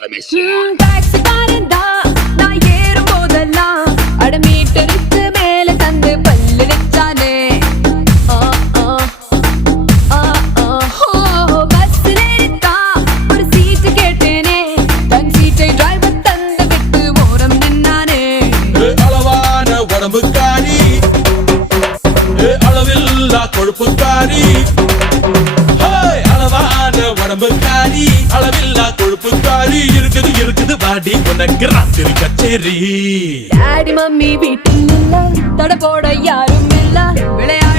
bonjour monsieur. டாக்ஸிக்காரன் தான் நான் ஏறும் போதெல்லாம் அட மீட்டருக்கு மேல தந்து பல்லு நிச்சானே. பஸ்ல ஏறித்தான் ஒரு சீட்டு கேட்டேனே, தன் சீட்டை டிரைவர் தந்து விட்டு ஓரம் நின்னானே. அளவான உடம்புக்காரி, அளவில்லா கொழுப்புக்காரி, அளவான உடம்புக்காரி, அளவில்லா கொழுப்புக்காரி, இருக்குது இருக்குது வாடி உனக்கு ராத்திரி கச்சேரி. டாடி மம்மி வீட்டில் இல்ல, தட போட யாரும் இல்ல, விளையாட